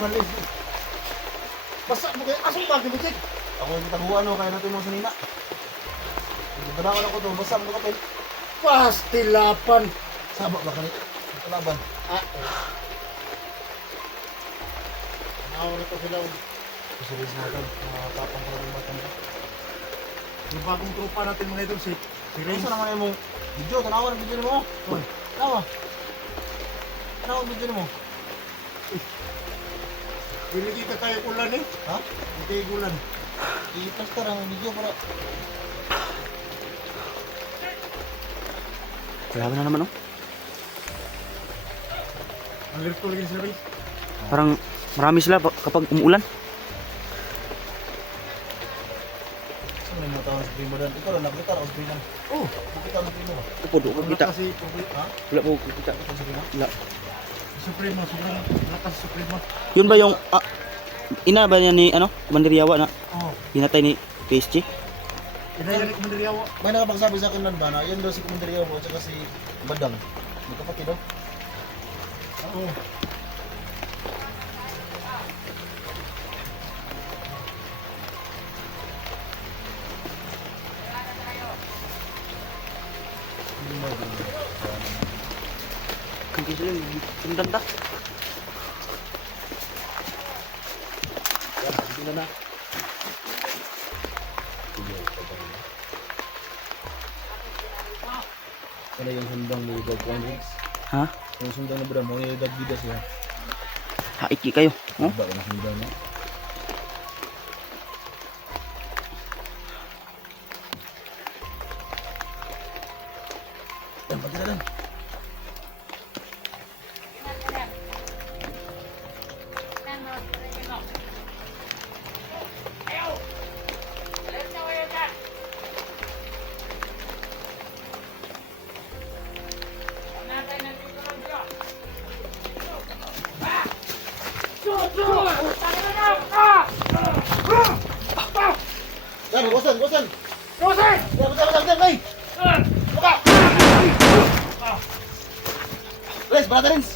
balik. Basta mo kayo, asong bagay mo, Jake? Ako yung taguan o, kaya natin mo sa nina. Pagkadawan ako to, basta mo kapit. Pastilapan. Saba ba kanit? Kalaban. Nakawala ko sila. Kusulis natin, mga tapang ko rin batang ka. Yung bagong tropa natin mga idol, si Ring. Saan naman yung mong video? Tanawa ng video mo. Uy. Tanawa. Tanawa ang video mo. Hindi kita tayo ulan eh. Ha? Hindi tayo ulan. I-plaster ang video para... Grabe na naman, oh. Ang lirit ko lagi sila, Ring. Parang marami sila kapag umuulan. Saan may mga tawang sa primo doon? Ikaw lang, nakita ako sa primo. Oh, Nakita mo sa primo. Upo, doon ko kita. kasi Ha? Wala po kita. Ikaw sa primo? Wala. Supremo. Lakas Supremo. Yun ba yung ina ba niya ni Commander Yawa na Oh, hinatay ni PSG? inayan ni Commander Yawa. May nakapagsabi sa akin lang ba na yan daw si Commander Yawo at saka si Badang. Magkapatid daw. Oo. Hindi sila yung danda. Yan, hindi na na. Kaya yung sundang may dog one Ha? Yung sundang na bro, may dog bidas siya. Haiki kayo. Oh? Ba yung sundang niya? Yan, pagkira lang. Yan, bosan. Bosan! Yan, betul, Ray! Buka! Rins, berada Rins!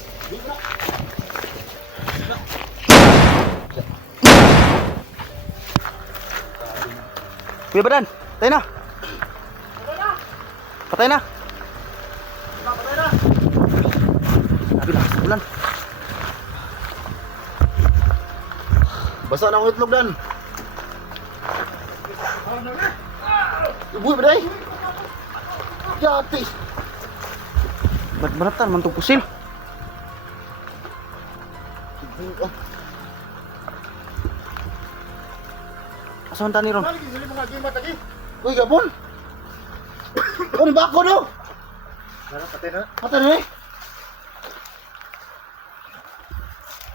Kuya Badan, patay na. Patay na. Patay na! Lagi lakas ng ulan. Basa na ang itlog dan! Ibu, beday! Jati! Barat-baratan man itong pusil. Asahan tani ron? Lagi sila mga gimat lagi. Uy, gabon! Ano ba ako no? Tara, patay na. Patay na eh!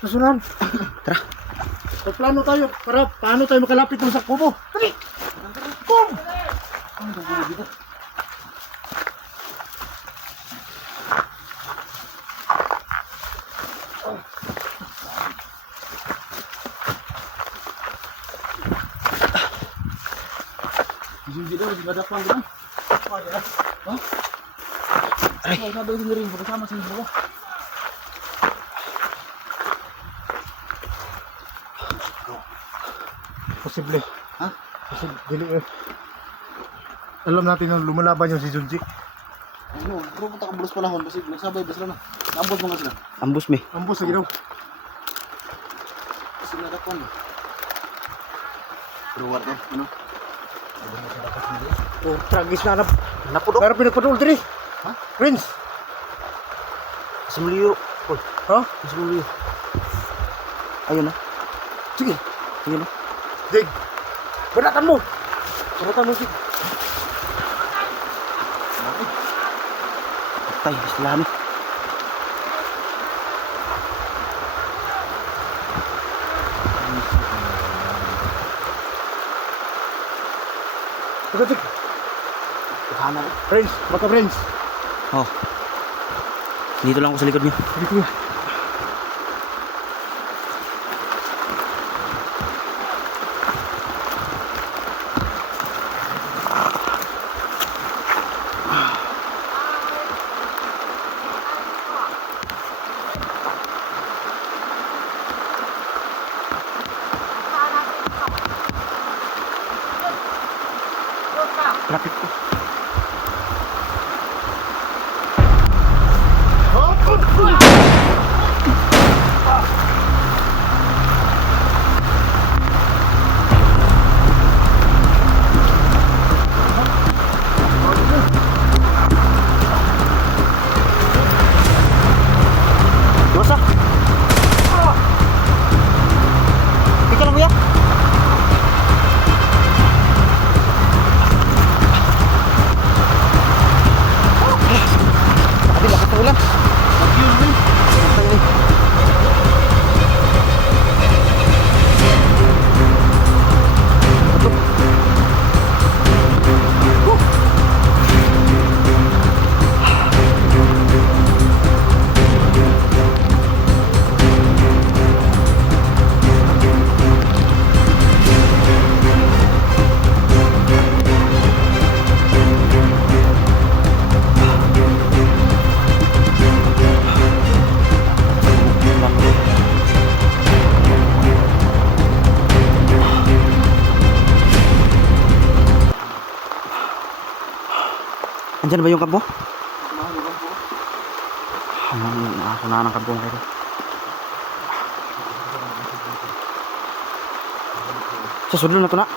Susunan. Tara. Magplano tayo para paano tayo makalapit ng sakbo mo. Dali! Boom! Ano itong gulo dito? Hindi daw, hindi madapang doon. Ha? Aray. Ay, sabi ko rin, pagkasama sa dalawa. Posible. Ha? Posible. Dili eh. Alam natin na lumalaban yung si Junji. Ano, pero punta ka bulos panahon, kasi nagsabay ba sila na? Nambos mga sila. Ambus me. Ambos lagi daw. Kasi nadapang. Pero what eh, ano? Oh, tragis na hanap. Napudok. Pero pinagpadul diri. Ha? Prince. Sumuliyo. Ha? Sumuliyo. Ayun na. Sige. Ayun na. Dig. Banatan mo. Banatan mo sige. Patay. Islami. Sige, sige. Tahanan ko. Prince, baka Prince. Oh. Dito lang ako sa likod niyo. Sige, kuya. Andyan ba yung kampo? Mahalugan po. Ako na ng kampo mga idol. Sa sudlo na to na.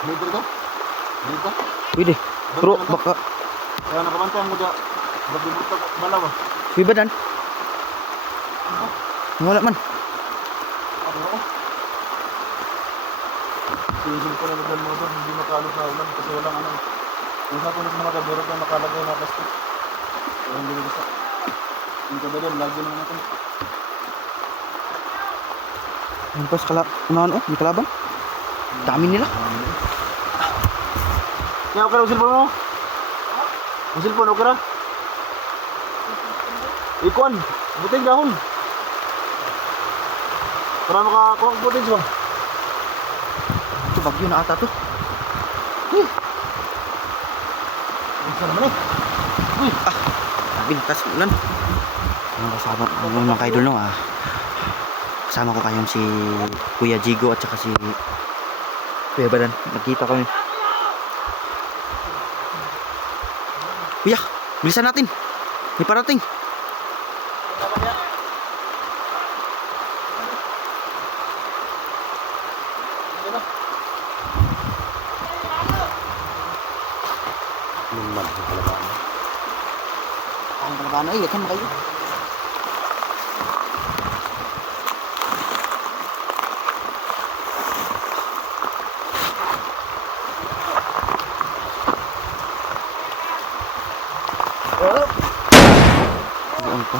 Dito ito? Dito? Pwede. Pero baka Kaya nakabantay mo dyan. Bagbibukta balaw ah. bibadan. Wala man. Ako ako. Sinisip ko na nagdal mo doon. Hindi makalo sa ulan kasi walang ano. Yung sa tulis mga kabirot na nakalagay na plastic. Kaya hindi nagisa. Yung kadali, lagi naman natin. Ayun pa sa unahan oh, may kalaban. Dami nila. Kaya okay na ang cellphone mo? Ang cellphone okay na? Ikuan, buting dahon. Para makakuha ang footage ba? Ito bagyo na ata to. Ang sarap naman eh. Bintas ulan. Mga kasama, mga kaidol no ah. Kasama ko kayong si Kuya Jigo at saka si Kuya Badan. Nagkita kami. Kuya, bilisan natin. May parating. Ang kalabana ay, yakan makayo. Doon pa.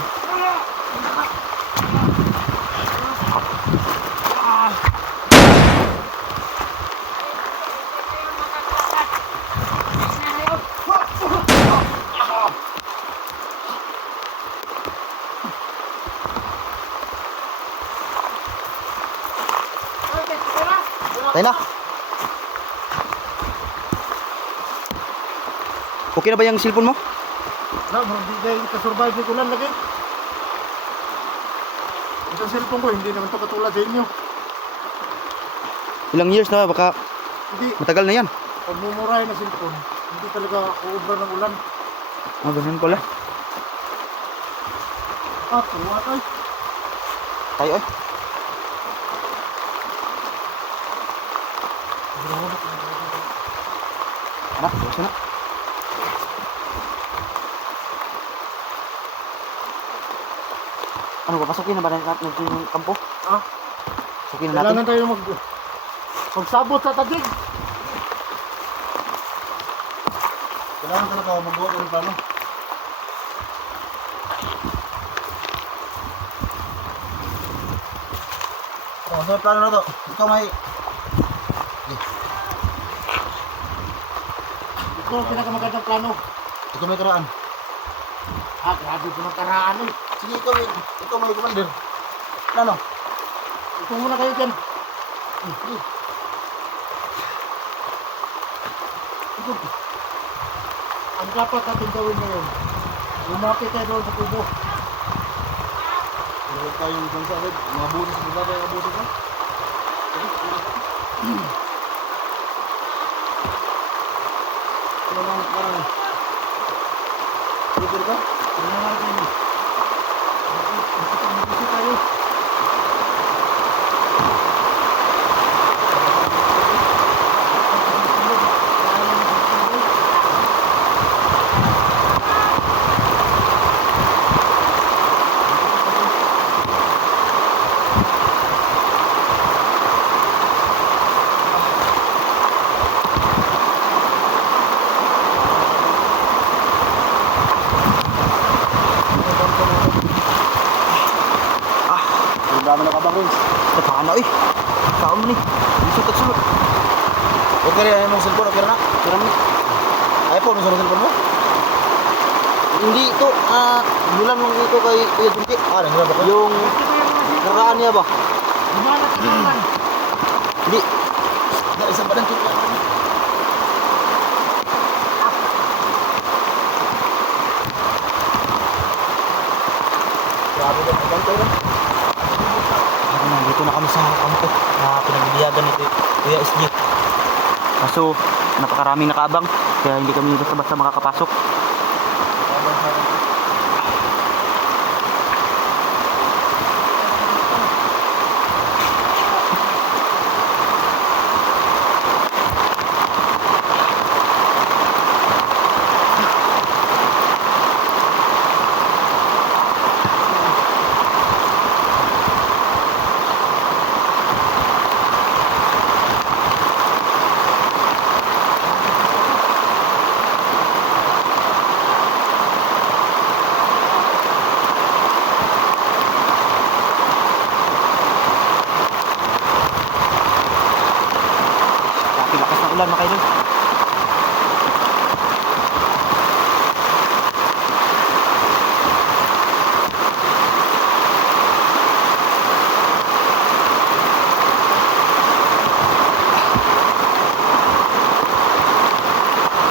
Tayo na. Okay na ba yung cellphone mo? Na, hindi kayo survive ni Kulan lagi. Itong cellphone ko, hindi naman ito katulad sa inyo. Ilang years na ba? Baka Hindi, matagal na yan. pag mumuray na cellphone, hindi talaga uubra ng ulan. Ah, ganun pala. Tuwa tayo. Tayo eh. Anak, gusto na. Ano, papasukin na ba natin yung kampo? Ah, Pasukin na natin. kailangan tayo magsabot sa tadig. Kailangan talaga mag-uot ng plano. Oh, so plano na to. Ikaw may... Ito ang pinakamagandang plano. Ikaw may karaan. Grabe ko ng karaan eh. Sige, ikaw may commander. Plano? Ito muna kayo dyan. Sige. Ito. Ang dapat natin gawin ngayon, lumapit tayo doon sa kubo. Huwag tayong bansa agad. Mga butis, mga tayo mga butis ha? Ano lang, parang... Dito ka? Ano nga natin? Mag-isip tayo. Ang dami na kabang rings. Ito paano eh. Saan mo ni? Isot at sulot. Okay rin, ano mong cellphone? Okay na? Tira mo ni. iPhone, ano sa cellphone mo? Hindi ito. Bulan lang ito kay Kuya Junki. Nangyari ba ko? Yung nakaraan niya ba? Lumanat ka naman. Hindi. Isang pa ng cellphone. Grabe ba? Ang tayo lang. Dito na kami sa kampo na pinagbibiyagan ni Kuya SG. Kaso napakaraming nakaabang. Kaya hindi kami basta-basta makakapasok. Abang sa akin. Grabe lakas ng ulan mga kaidol.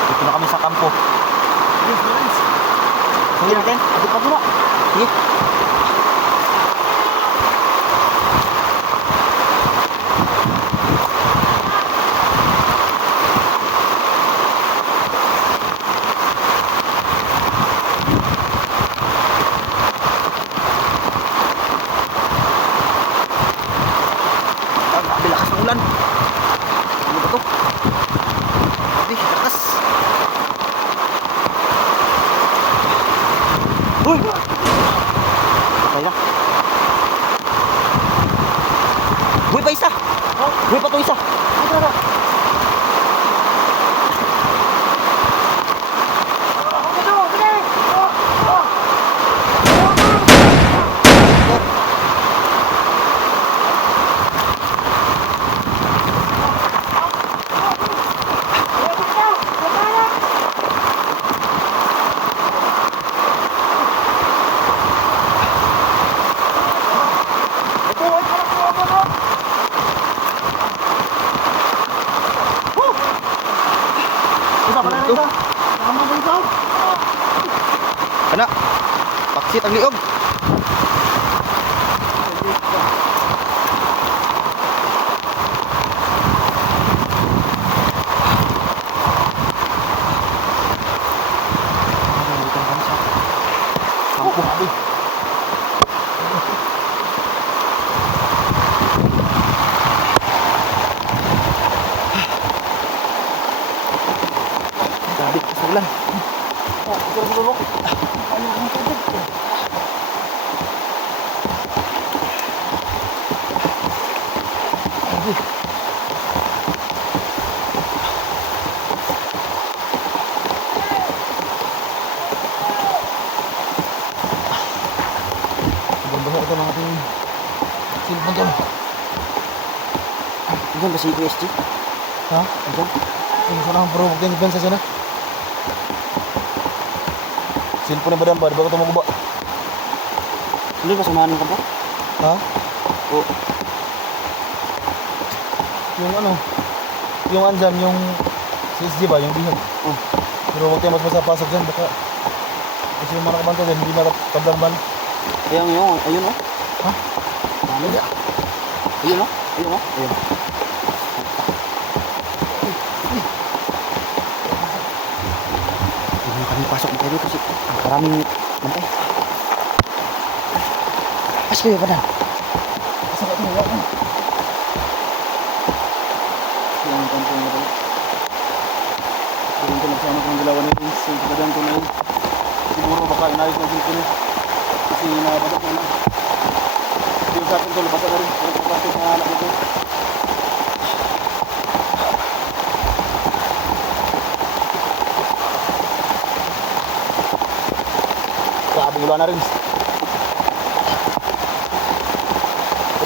Dito na kami sa kampo. Yes, guys. Sige natin, abot pa muna. Sige. Ah, grabe lakas ng ulan. Ano ba to? Grabe, lakas. Uy! Okay na. Uy, pa isa! Uy, pa to isa! Isa pa na ito. Tama ba ikaw? Kana, paksit ang liog. Kampo. Grabe, lakas ng ulan. Bumbasak ito ng ating cellphone dyan. Diyan ba si USG? Ha? Diyan? Yung sana ang puro magdang depensa sana. Cellphone na ba dyan ba? Di ba ko ito maguba? Hindi ba samahan mo ka ba? Ha? Oo. Yung ano? Yung andyan, yung CSG ba? Yung bihag. Oh. Pero huwag tayo mas pasapasok dyan. Baka kasi yung mga nakabanta dyan, hindi matablang ban. Ayun, ayun, ayun oh. Ha? Ayun oh. Ayun oh. Ayun oh. Ayun. Hindi na kami pasok ng kayo kasi ang karaming bantay. Pas kayo ba na? Asa ka ito? Wala ka. Yung kampo na ito. Hindi ko nagsama kong dalawa na yung sigadan ko na yun. Siguro baka inayos na dito na. Kasi nabadak ko na. Yung sa akin ito, labasa na rin. Yung kapatid na anak ito. Sabi wala na rin.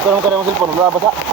Ito naman ka na yung cellphone, wala basa.